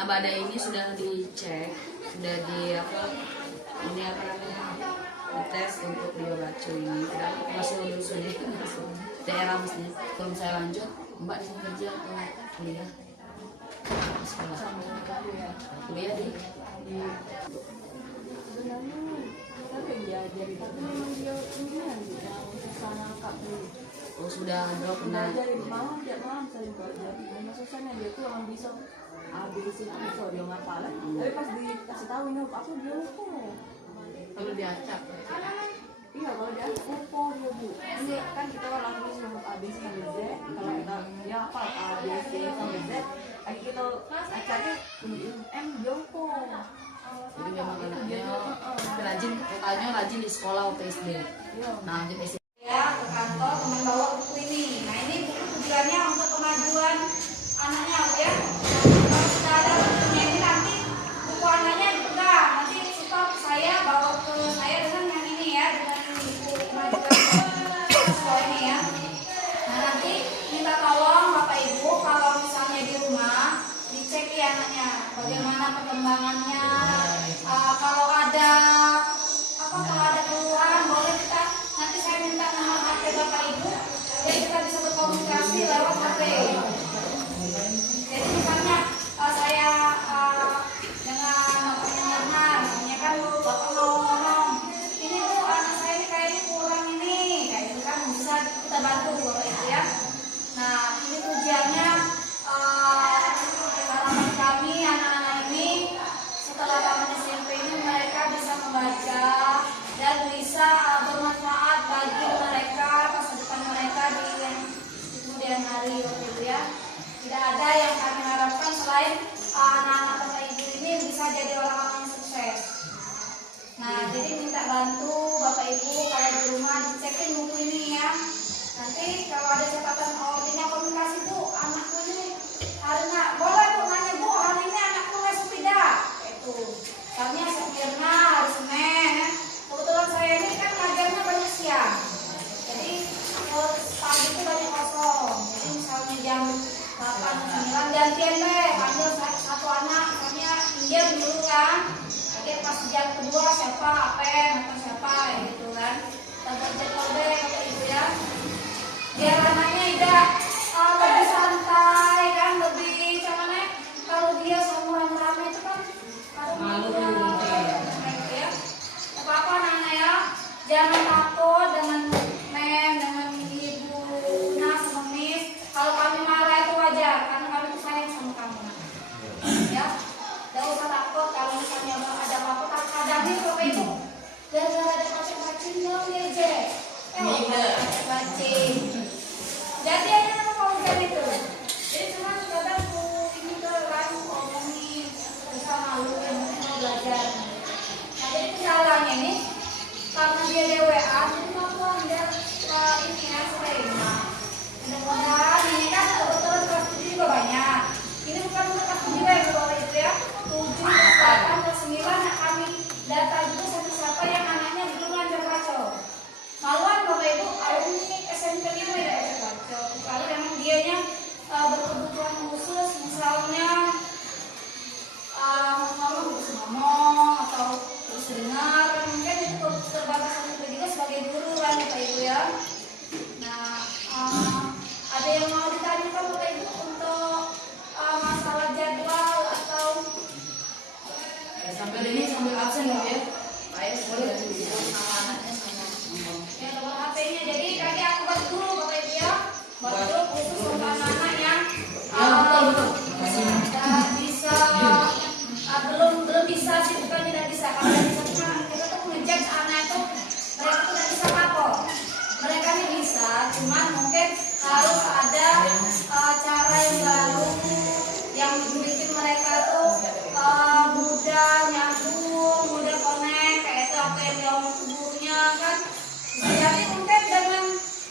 Nah, badai ini sudah dicek, sudah di ini apa namanya, dites untuk biobacu ini. Tidak masuk lulus ini, masuk daerah mestinya. Belum saya lanjut, Mbak di sini kerja atau kuliah? Sekolah. Kuliah di oh sudah drop pernah. Malam saya belajar. Susahnya dia tuh orang bisa ABC itu dia ngapalin. Tapi pas dikasih tahu ini aku dia lupa. Kalau diacak. Iya kalau dia lupa dia bu. Ini kan kita langsung ngomong ABC sampai Z. Kalau kita dia apa ABC sampai Z. Lagi kita acaknya M dia lupa. Jadi memang anaknya rajin, katanya rajin di sekolah waktu SD. Nah, di SD. Ya, ke kantor membawa buku ini. Nah, ini buku tujuannya untuk kemajuan anaknya, ya. Kalau sudah ada bukunya ini nanti buku anaknya dipegang. Nanti stop saya bawa ke saya dengan yang ini ya, dengan buku kemajuan sekolah ini ya. Nah, nanti minta tolong Bapak Ibu kalau misalnya di rumah dicek ya anaknya bagaimana perkembangannya. Kalau ada keluhan boleh kita nanti saya minta nomor HP Bapak Ibu jadi kita bisa berkomunikasi lewat HP. Jadi misalnya saya dengan bapaknya Nirna, misalnya kan bapak mau ngomong ini bu anak saya ini kayaknya kurang ini kayak itu kan bisa kita bantu Bapak Ibu ya. Nah ini tujuannya harapan kami anak-anak ini setelah tamat SMP ini mereka bisa membaca dan bisa bermanfaat bagi mereka masa depan mereka di kemudian hari gitu ya. Tidak ada yang kami harapkan selain anak-anak Bapak Ibu ini bisa jadi orang-orang yang sukses. Nah, jadi minta bantu Bapak Ibu kalau di rumah dicekin buku ini ya. Nanti kalau ada catatan ini komunikasi bu, anakku ini hari boleh bu nanya bu hari ini anakku les tidak? Itu. Soalnya Mirna hari Senin ya. Kebetulan saya ini kan ngajarnya banyak siang. Jadi pagi itu banyak kosong. Jadi misalnya jam 8, 9 gantian deh panggil satu anak, misalnya pinjam dulu kan. Nanti pas jam kedua siapa Apen atau siapa gitu kan. Kita jadwal deh Bapak Ibu ya. Biar anaknya tidak lebih santai kan, lebih cuman kalau dia sama rame-rame itu kan malu ya. Apa-apa anak-anak ya, jangan takut dengan dengan ibu Nas sama Miss. Kalau kami marah itu wajar karena kami itu sayang sama kamu ya. Gak usah takut kalau misalnya ada apa-apa kadang nih Bapak Ibu gara-gara ada pacing-pacing dong ya Je pacing jadi aja sama kamu kan itu. Jadi cuma kadang ini ke lain ngomongin bisa malu yang mau belajar. Nah jadi kendalanya ini karena dia DWA jadi ngomong dia ini ya sering. Mudah-mudahan ini kan kebetulan kelas 7 juga banyak. Ini bukan untuk kelas 7 ya Bapak Ibu ya. 7, kelas 8, kelas 9 yang kami data juga siapa yang anaknya belum belajar baca. Maluan Bapak Ibu, alumni SMP ini tidak bisa baca. Kalau memang dianya berkebutuhan khusus, misalnya ngomong bisa ngomong atau terus dengar, mungkin itu terbatas untuk juga sebagai guru kan Bapak Ibu ya. Nah, ada yang mau ditanyakan Bapak Ibu untuk masalah jadwal atau Sambil ini sambil absen ya. Baik, boleh sama anaknya sama ya nomor HP-nya. Jadi tadi aku buat dulu Bapak Ibu ya. Buat dulu khusus untuk anak-anak yang bisa belum bisa sih, bukan tidak bisa. Kalau tidak bisa cuma kita tuh ngejudge anak itu mereka tuh tidak bisa apa. Mereka ini bisa, cuman mungkin harus ada cara yang baru yang bikin mereka tuh mudah nyambung, mudah connect kayak itu apa yang diomong gurunya kan. Jadi mungkin dengan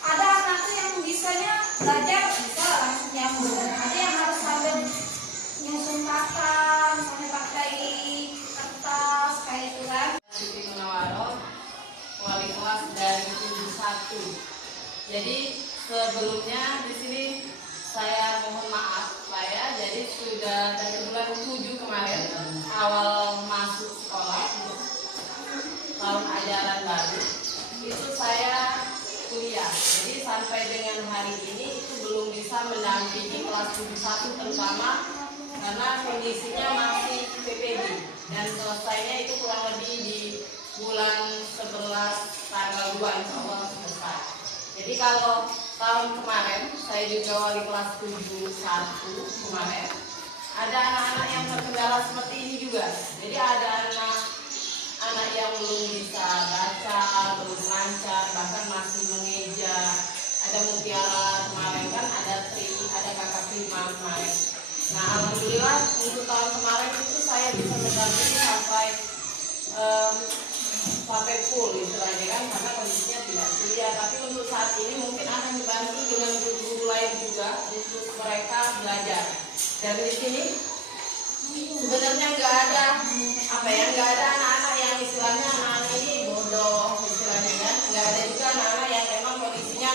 ada anak tuh yang bisanya belajar bisa langsung nyambung. Ada yang harus sambil nyusun kata, misalnya pakai kertas kayak itu kan. Siti Munawwaroh, wali kelas dari 71. Jadi sebelumnya di sini saya mohon maaf Pak ya. Jadi sudah dari bulan 7 kemarin awal masuk sekolah tahun ajaran baru itu saya kuliah. Jadi sampai dengan hari ini itu belum bisa mendampingi kelas 71 terutama karena kondisinya masih PPD dan selesainya itu kurang lebih di bulan 11 tanggal 2 insya Allah selesai. Jadi kalau tahun kemarin saya juga wali kelas 71 kemarin ada anak-anak yang terkendala seperti ini juga. Jadi ada anak yang belum bisa baca, belum lancar, bahkan masih mengeja. Ada Mutiara kemarin kan, ada Tri, ada Kakak Prima kemarin. Nah alhamdulillah untuk tahun kemarin itu saya bisa mendampingi sampai full istilahnya kan, karena kondisinya tidak kuliah. Tapi untuk saat ini mungkin akan dibantu dengan guru-guru lain juga untuk mereka belajar. Dan di sini sebenarnya nggak ada anak-anak yang istilahnya anak ini bodoh istilahnya kan, nggak ada juga anak-anak yang emang kondisinya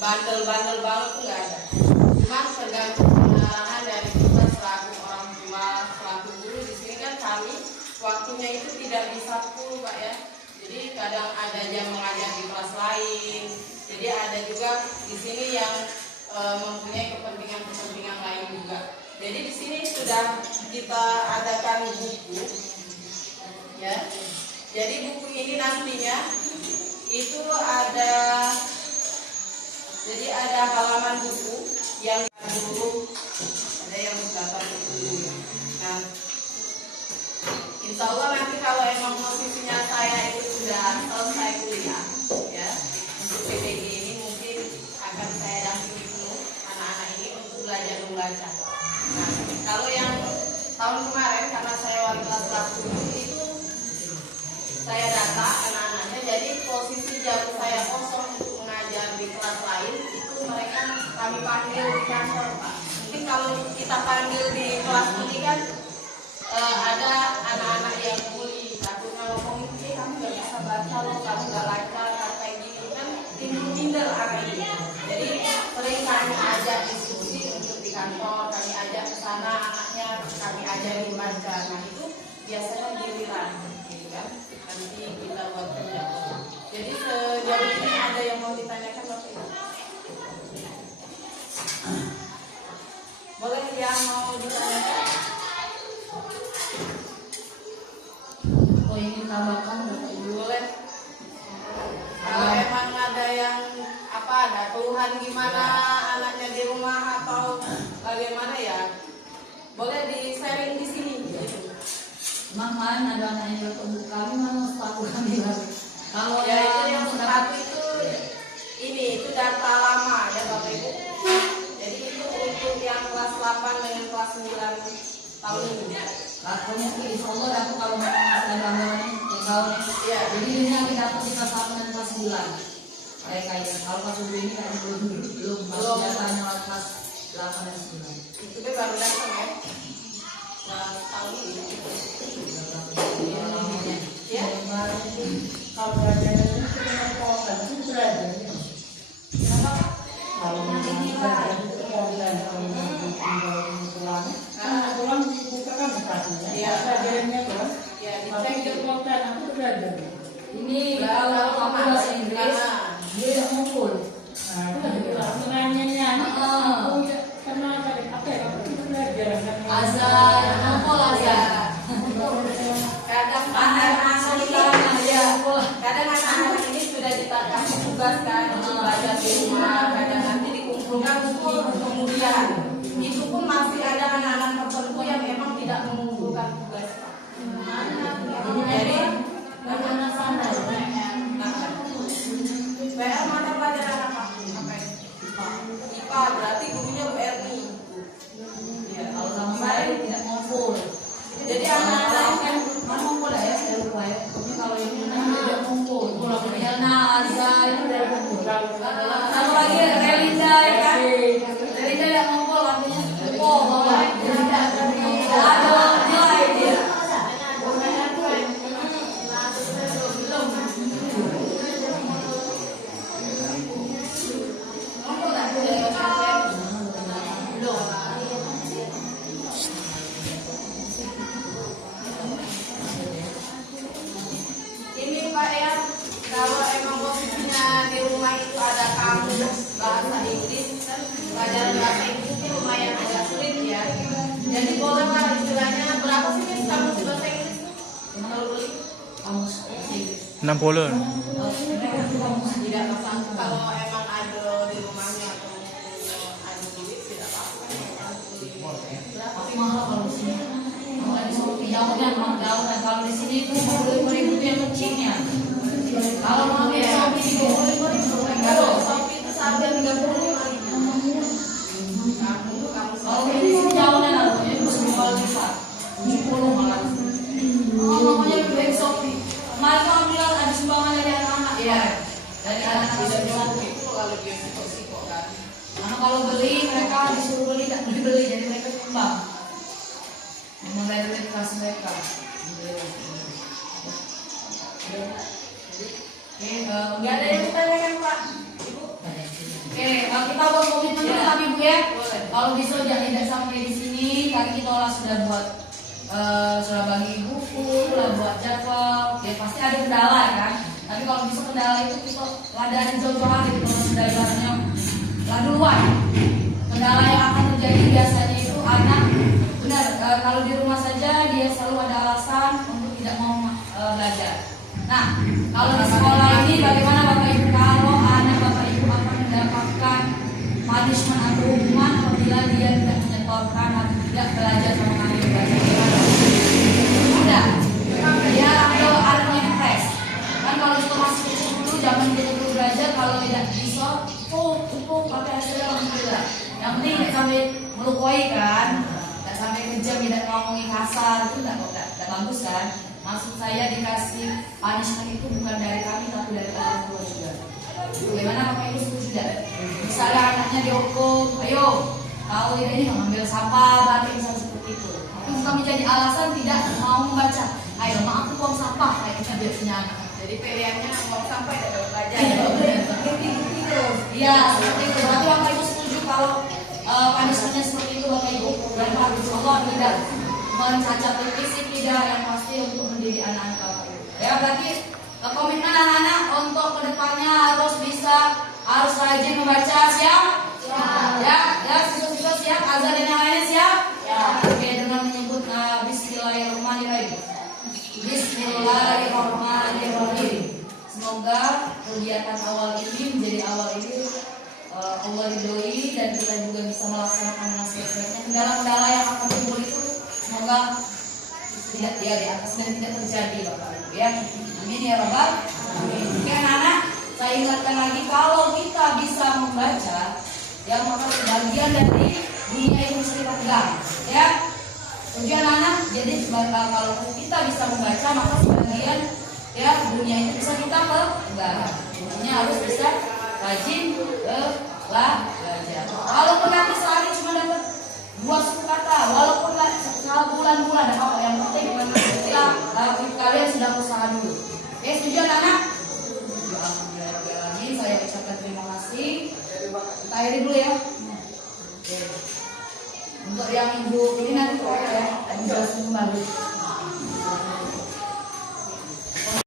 bandel-bandel banget tuh nggak ada. Cuma tergantung pengarahan dari kita selaku orang tua, selaku guru. Di sini kan kami waktunya itu tidak bisa full Pak ya. Jadi kadang ada yang mengajar di kelas lain. Jadi ada juga di sini yang mempunyai kepentingan lain juga. Jadi di sini sudah kita adakan buku, ya. Jadi buku ini nantinya itu ada halaman buku yang dulu ada yang berapa buku. Nah, insya Allah nanti kalau emang posisinya saya itu sudah selesai kuliah, ya, untuk PPG ini mungkin akan saya dampingi penuh anak-anak ini untuk belajar membaca. Nah, kalau yang tahun kemarin karena saya wali kelas 1 itu saya data anak-anaknya, jadi posisi jam saya kosong untuk mengajar di kelas lain itu mereka kami panggil di kantor Pak. Mungkin kalau kita panggil di kelas ini kan ada anak-anak yang bully, takut ngomong ini kamu nggak bisa baca loh, kamu nggak lancar kayak gini kan, minder anak ini. Jadi sering kami ajak diskusi untuk di kantor, kami ajak ke sana anaknya, kami ajarin baca. Nah itu biasanya giliran, gitu kan? Nanti kita buat kerja. Jadi sejauh ini ada yang mau ditanyakan Bapak Ibu? Boleh yang mau ditanyakan? Oh ingin tambahkan Bapak Ibu? Boleh. Kalau emang ada yang ada keluhan gimana anaknya di rumah atau bagaimana ya, boleh di sharing di sini. Makan ada anak yang bertemu kami mana sepatu kami lagi. Kalau Ya itu yang sepatu itu data lama ya Bapak Ibu. Jadi itu untuk yang kelas 8 dengan kelas 9 tahun ini. Lakunya sih insya Allah aku kalau mau ada gambarannya tinggalnya. Ya. Jadi ini yang kita dapat kita sama dengan kelas 9. Kayak kalau kelas 7 ini kan belum datanya kelas 8 dan 9. Itu baru datang ya. Nah tahun ini. Ya. Kalau belajar itu dengan program itu belajar. Kalau belajar itu program kalau pulang, pulang dibuka kan bekasnya. Iya. Belajarnya kan. Ya Tapi dicek dia program itu belajar. Ini kalau kamu bahasa Inggris dia tidak ngumpul. Nah, itu pertanyaannya. Karena apa ya? Itu belajar. Azan, ngumpul azan. kadang anak-anak ini sudah kasih tugas kan untuk belajar di rumah, kadang nanti dikumpulkan kemudian itu pun masih ada anak-anak tertentu yang memang tidak mengumpulkan tugas. Jadi anak-anak sana PR mata pelajaran apa? IPA berarti gurunya Bu Erni. Ya, Kalau sama saya tidak ngumpul. jadi anak-anak kan mana ngumpul ya saya lupa ya. Tapi kalau ini tidak ngumpul. Ya Naza itu dari ngumpul. Satu lagi Relinda ya kan. Relinda tidak ngumpul artinya bawa. Jadi 60. Tidak tersangka kalau emang ada di rumahnya atau ada duit tidak apa-apa. Tapi mahal kalau di sini. Kalau di Shopee jauh dan kalau di sini itu 20.000 yang kecilnya. Kalau mau di Shopee di 20.000 Kalau Shopee itu seharga 30. kalau di sini jauh dan harganya bisa jual lipat 70 malah. Oh, makanya lebih baik Shopee. Kemarin tuh ambil ada sumbangan dari anak-anak. Iya. Dari anak-anak Tidak bisa Shopee. itu kalau dia siko-siko kan. Karena kalau beli mereka disuruh beli tak beli jadi mereka tumbang. Memang dari dikasih mereka. Oke, Nggak ada yang ditanyakan Pak. Ibu. Oke, kita buat komitmen dulu tapi Bu ya. Boleh. Kalau bisa jangan tidak sampai di sini, kali kita olah sudah buat sudah bagi buku, sudah buat jadwal. Ya pasti ada kendala ya kan. Tapi kalau bisa kendala itu kita ada jauh-jauh hari kita sudah ibaratnya lah duluan. Kendala yang akan terjadi biasanya itu anak benar kalau di rumah saja dia selalu ada alasan untuk tidak mau belajar. Nah, kalau di sekolah ini bagaimana Bapak Ibu kalau anak Bapak Ibu akan mendapatkan punishment atau hukuman apabila dia tidak menyetorkan atau tidak belajar sama kami belajar? Ada. Dia ada tes. Kan kalau itu masih kecil dulu zaman kita dulu belajar kalau tidak bisa, pakai hasil alhamdulillah. Yang penting tidak sampai melukoi kan, tidak sampai kejam, tidak ngomongin kasar itu tidak bagus kan. Maksud saya dikasih punishment itu bukan dari kami tapi dari orang tua juga. Bagaimana Bapak Ibu setuju tidak? Misalnya anaknya dihukum, ayo kau ini mengambil sampah, berarti misalnya seperti itu. Tapi bukan menjadi alasan tidak mau membaca. Ayo maaf buang sampah kayaknya biasanya anak. Jadi pilihannya mau sampai tidak belajar. Iya seperti itu. Berarti Bapak Ibu setuju kalau punishmentnya seperti itu Bapak Ibu. Dan Allah tidak mencacat fisik tidak yang pasti untuk mendidik anak-anak Bapak Ibu. Ya berarti komitmen anak-anak untuk kedepannya harus rajin membaca siap? Ya siswa-siswa siap? Azan dan yang lainnya siap? Oke dengan menyebut Bismillahirrahmanirrahim. Bismillahirrahmanirrahim. Semoga kegiatan awal ini menjadi awal ini Allah ridhoi dan kita juga bisa melaksanakan dengan sebaik-baiknya. Kendala-kendala yang akan timbul itu semoga tidak di atas dan tidak terjadi Bapak Ibu ya. Amin ya Rabbal Alamin. Oke anak-anak, saya ingatkan lagi kalau kita bisa membaca yang maka bagian dari dunia itu mesti kita pegang ya. Tujuan anak jadi kalau kita bisa membaca maka sebagian ya dunia itu bisa kita pegang. Intinya harus bisa rajin belajar. Walaupun nanti sehari cuma dapat 2 suku kata, walaupun bulan-bulan apa yang penting kalian sudah usaha dulu. Oke, setuju anak-anak? Alhamdulillah, saya ucapkan terima kasih. Kita akhiri dulu ya. Oke. Untuk yang ibu ini nanti ya, jelasin kembali.